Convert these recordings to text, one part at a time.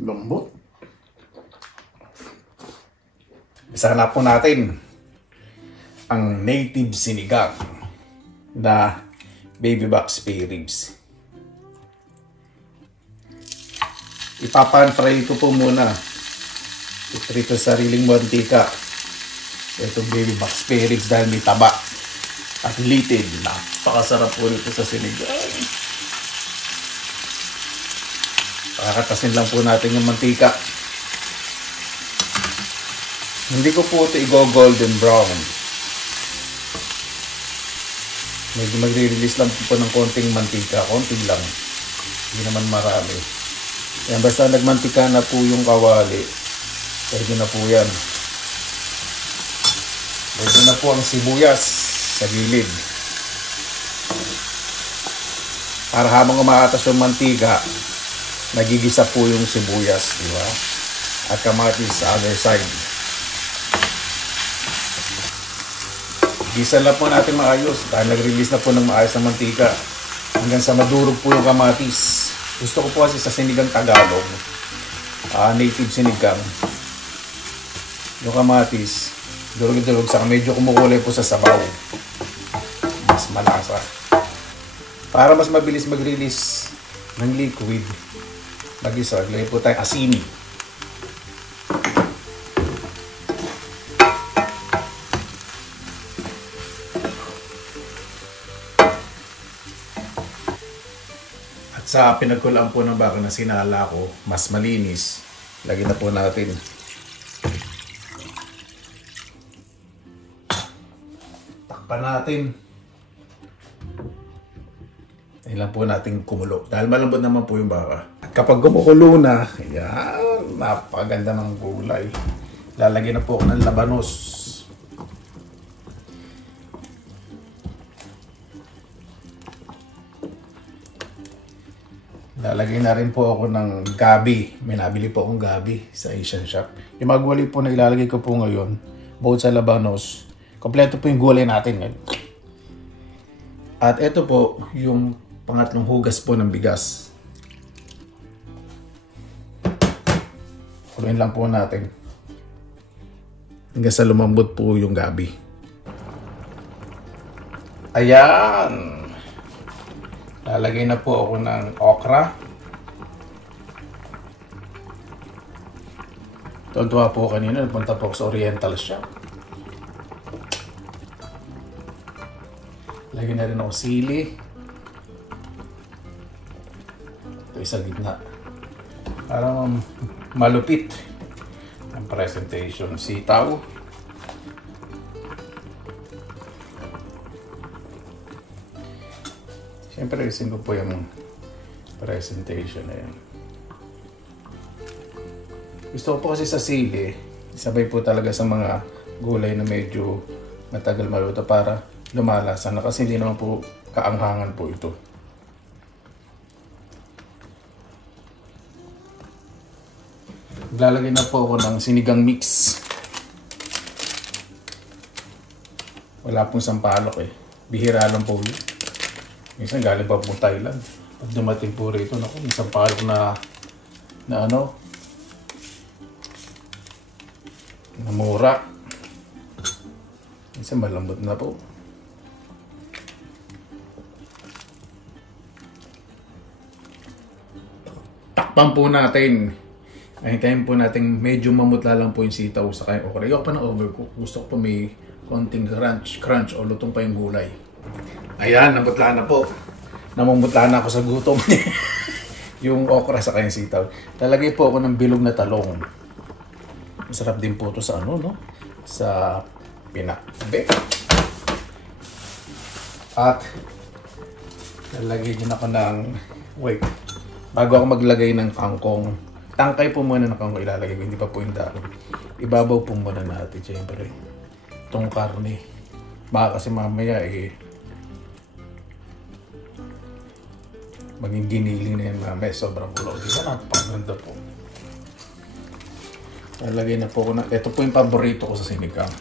Lambot. Isa na po natin ang native sinigang na baby back spare ribs. Ipapan-fry ko po muna. Itrito sa sariling mantika. Itong baby back spare ribs dahil may taba at litid. Napakasarap po nito sa sinigang. Pakakatasin lang po natin yung mantika. Hindi ko po ito i-golden brown. Medyo magre-release lang po ng konting mantika. Konti lang. Hindi naman marami. Yan, basta nagmantika na po yung kawali. Pwede na po yan. Pwede na po ang sibuyas sa gilid. Para habang umaatas yung mantika, nagigisa po yung sibuyas, di ba? At kamatis sa other side. Gisa lang po natin maayos dahil nag-release na po ng maayos na mantika hanggang sa madurog po yung kamatis. Gusto ko po kasi sa sinigang Tagalog, native sinigang, yung kamatis durog-durog sa medyo kumukulay po sa sabaw, mas malasa para mas mabilis mag-release ng liquid. Mag-isa, lagay po tayo asin. Sa pinagkulaan po ng baka na sinala ko, mas malinis. Lagyan na po natin. Takpan natin. Ilan po natin kumulo. Dahil malambot naman po yung baka. At kapag kumukulo na, yan, napakaganda ng gulay. Lalagyan na po ako ng labanos. Lalagay na rin po ako ng gabi. May nabili po akong gabi sa Asian shop. Yung mga gulay po na ilalagay ko po ngayon, bukod sa labanos, kompleto po yung gulay natin ngayon. At ito po yung pangatlong hugas po ng bigas. Kuluin lang po natin hanggang sa lumambot po yung gabi. Ayan! Lalagay na po ako ng okra. Tuwa po kanina, nagpunta po ako sa Oriental Shop. Lagyan na rin ako sili. Ito sa gitna. Para malupit ang presentation. Sitaw. Siyempre, isin ko po yung presentation na yan. Gusto ko po kasi sa sili, sabay po talaga sa mga gulay na medyo matagal maluto para lumalasa na kasi hindi naman po kaanghangan po ito. Lalagay na po ako ng sinigang mix. Wala pong sampalok eh. Bihira lang po yun. Minsan galing pa po Thailand. Pag dumating po rito, naku, may sampalok na mura. Minsan malambot na po. Takpan po natin. Hintayin po natin medyo mamutla lang po yung sitaw sa kanyang okra. Ayoko pa na overcook. Gusto ko pa may konting crunch o lutong pa yung gulay. Ayan, namutla na po. Namumutla na ako sa gutom. Yung okra sa kanyang sitaw. Talagay po ako ng bilog na talong. Masarap din po ito sa sa pinakbe. At lalagay din ako ng bago ako maglagay ng kangkong. Tangkay po muna ng kangkong ilalagay ko. Hindi pa po yung dahon. Ibabaw po muna natin. Siyempre, itong karne. Baka kasi mamaya maging giniling na yan mamaya, sobrang kulo. Di ba napakaganda po. Lalagay na po ko na, ito po yung paborito ko sa sinigang.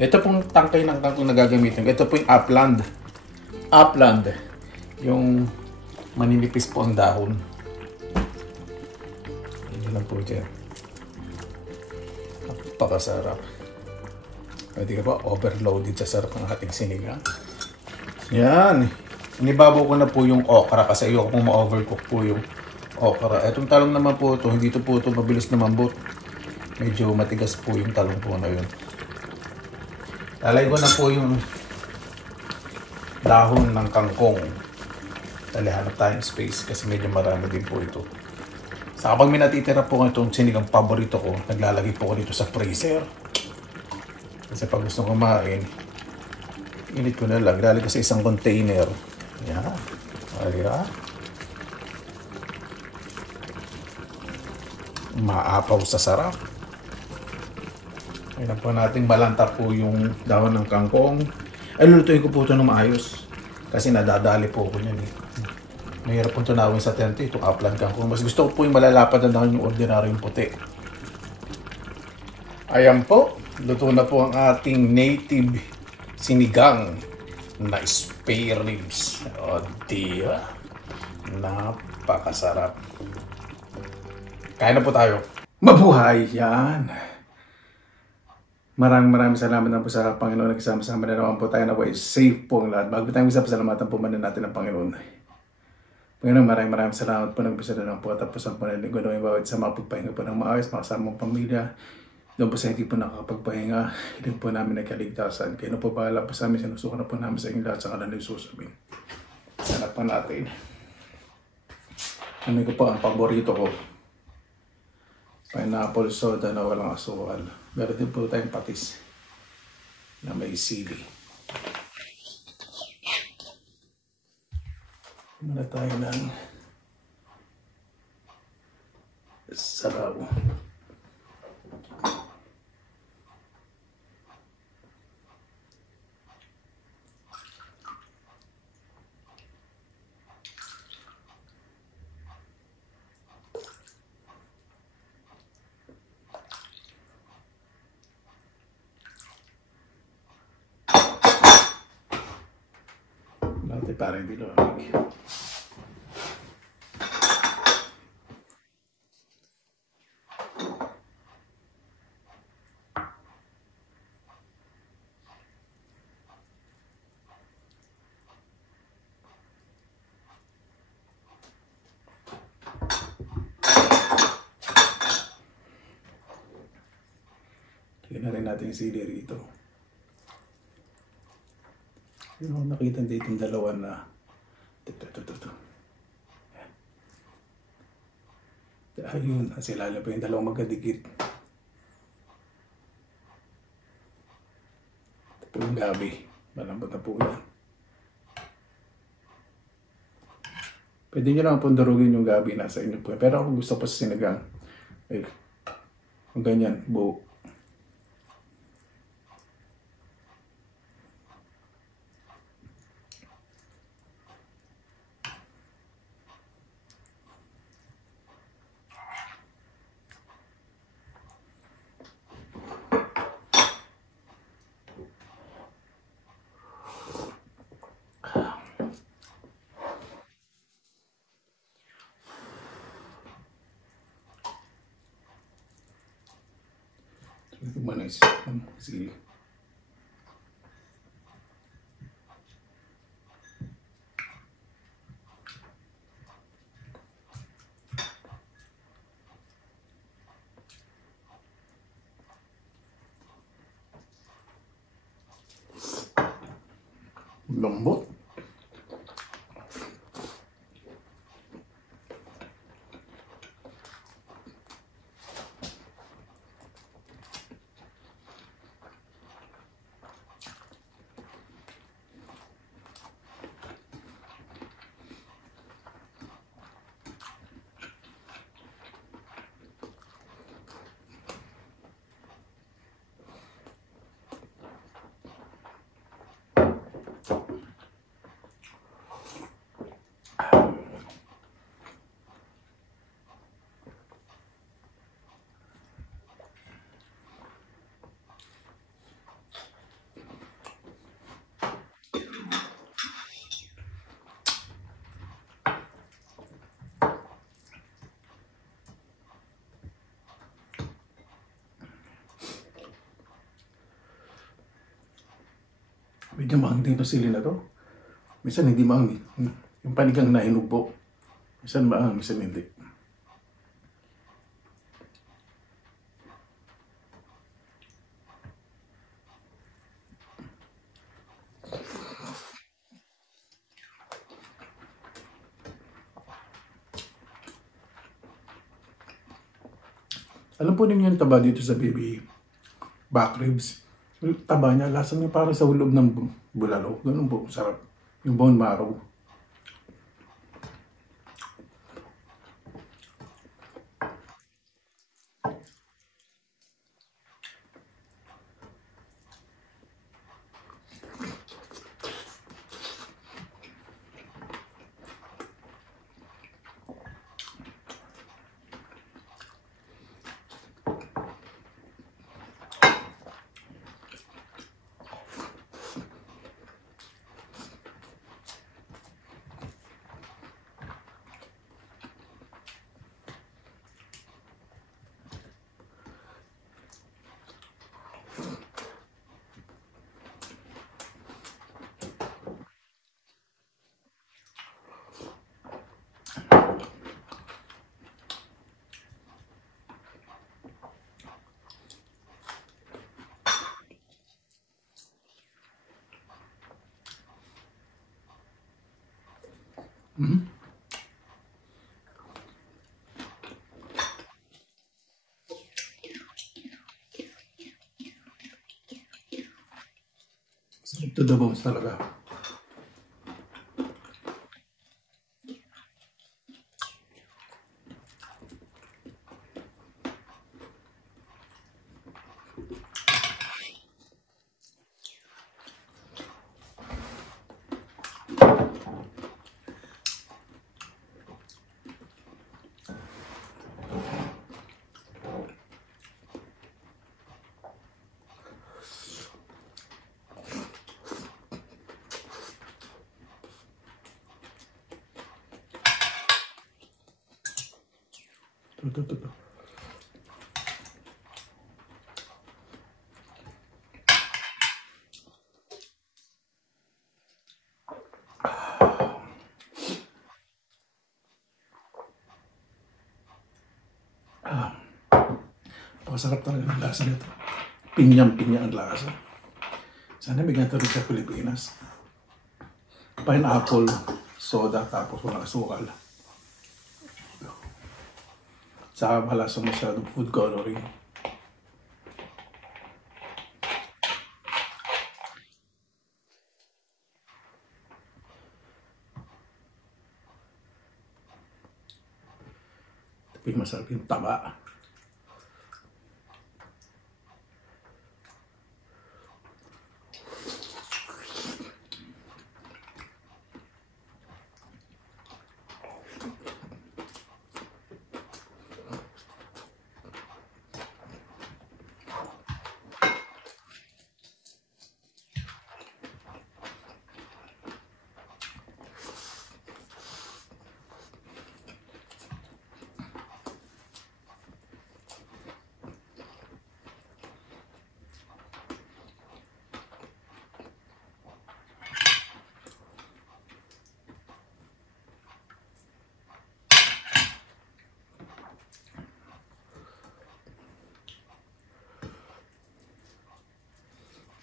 Ito pong tangkay ng kangkong na gagamitin. Ito po yung upland. Upland. Yung maninipis po ang dahon. lang po dyan. Napakasarap. Pwede ka ba overloaded sa sarap ng ating sinigang. Yan. Inibabaw ko na po yung okra kasi ayoko pong ma-overcook po yung okra. Etong talong naman po ito, hindi ito po ito mabilis na mambot. Medyo matigas po yung talong po na yun. Lalagay ko na po yung dahon ng kangkong. Dali, hanap tayong space kasi medyo marami din po ito. Sa kapag may natitira po itong sinigang paborito ko, naglalagay po ko dito sa freezer. Kasi pag gusto ko kumain, init ko na lang. Lalagay ko sa isang container. Yan. Ayan. Maapaw sa sarap. Ayan po nating malanta po yung dahon ng kangkong. Ay, lulutuin ko po ito ng maayos. Kasi nadadali po ko niyan eh. Mahirap pong tunawin sa tente itong upland kangkong. Mas gusto ko po yung malalapad na dahon yung ordinaryong puti. Ayan po. Luto na po ang ating native sinigang na spare ribs. O diba? Napakasarap. Kain na po tayo. Mabuhay! Yan! Maraming salamat na po sa Panginoon. Nagsama-sama na naman po tayo na way safe po ang lahat. Bago tayong isa, pasalamatan po man natin ang Panginoon. Panginoon, maraming salamat po. Nagbisa na lang po. Tapos ang panalinggo na yung bawat sa mga pagpahinga po ng maayos, makasamang pamilya. Doon po sa hindi po nakakapagpahinga, hindi po namin nagkaligtasan. Kaya na po bahala po sa amin, sinusuko na po namin sa inyong lahat sa kanan ng susabihin. Sana pa natin. Ano ko po ang paborito ko? Pineapple soda na walang asukal. Meron din po tayong patis na may sili. Muna tayo ng sabaw. Dati parang hindi lumamig. Tignan na rin natin yung sili rito. Yung nakita dito yung dalawa na ito. Ayun, sila pa yung dalawang magkadikit. Ito po yung gabi. Malambot na po yan. Pwede nyo lang pong durugin yung gabi nasa inyo po. Pero ako gusto pa sa sinigang. Ay, kung ganyan, buo. Manis. Sili. Lambot. Medyo maangin dito sili na to. Minsan hindi maangin. Yung panigang na hinubo. Minsan maangin, minsan hindi. Alam po ninyo yung taba dito sa baby back ribs. Yung taba niya, lasa niya parang sa loob ng bulalo. Ganun po, sarap. Yung bone marrow. Sarap to the bones talaga. Ito. Masarap talaga ng lasa nito. Pinyang-pinya ang lasa. Sana bigyan ito rin sa Pilipinas. Pineapple soda tapos walang asukal. Saka malasa masyadong food coloring. Tapi masarap yung taba.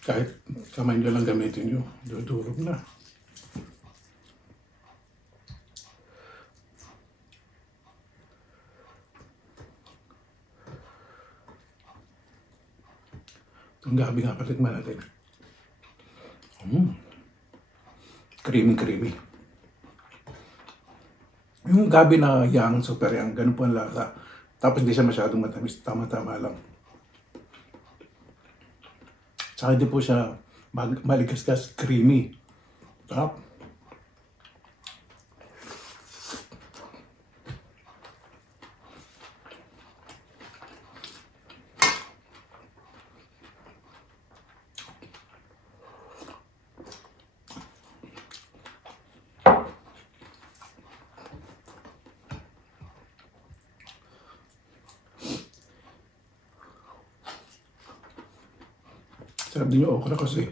Kahit kamay nyo lang gamitin nyo, dudurog na. Itong gabi nga patikman natin. Creamy. Yung gabi na yang, super yang, ganun po ang lasa. Tapos hindi siya masyadong matamis, tama-tama lang. Tsaka hindi po siya maligas-gas, creamy. Sarap. Sarap din yung okra kasi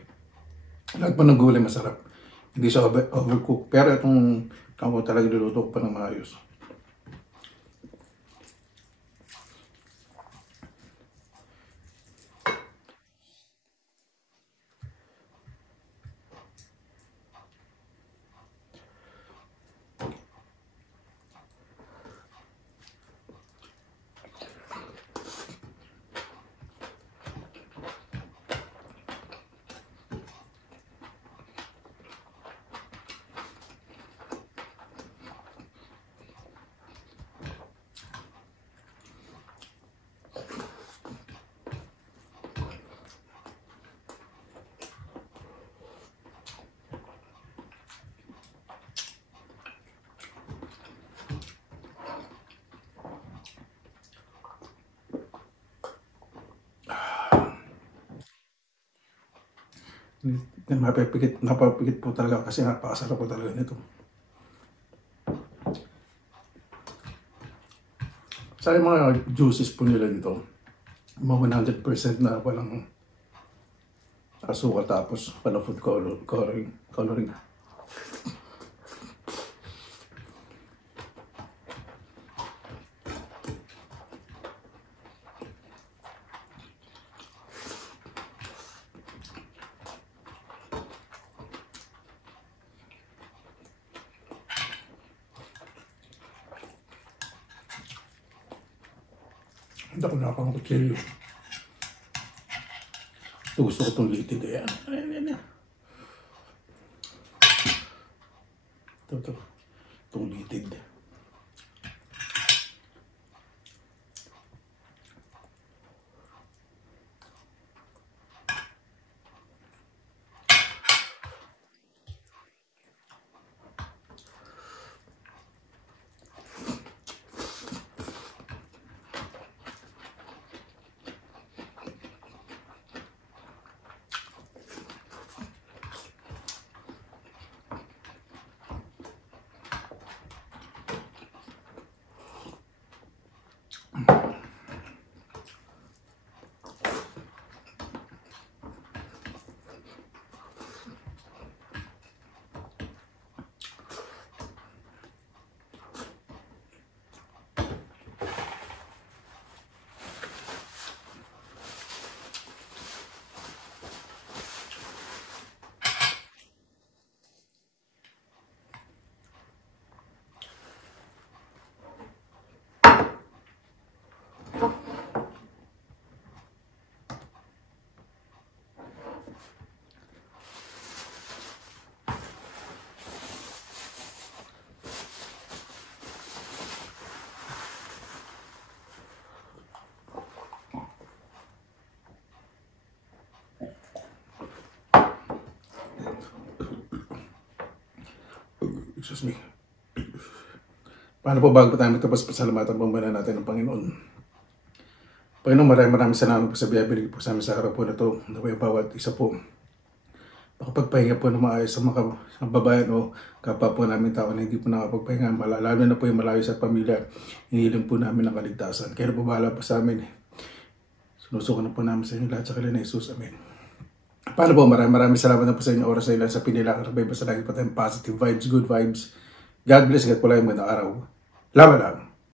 Lahat po ng gulay masarap. Hindi siya overcook. Pero itong kangkong talaga niluto ko pa ng maayos. Napapikit po talaga kasi napakasarap po talaga nito. Sa mga juices po nila dito, mga 100% na walang asukal tapos wala food coloring. Hindi ako nakakangkutsilyo. Ito gusto ko itong litid. Ayan. Ito. Itong litid. Excuse me. Paano po bago tayo matapos, pasalamatan po muna natin ng Panginoon. Panginoon, maraming salamat po sa biyaya po sa amin sa araw po na ito. Naway bawat isa po makapagpahinga po ng maayos sa mga babayan o kapwa po namin tao na hindi po nakapagpahinga. Lalo na po yung malayo sa pamilya. Hinihiling po namin ang kaligtasan. Kaya po bahala po sa amin. Sinusuko na po namin sa inyo lahat sa kalina Jesus. Amen. Paano po, maraming salamat na po sa inyo oras na ilan sa pinilakarbay. Basta lagi po tayong positive vibes, good vibes. God bless, God po lang yung mga araw. Laban lang.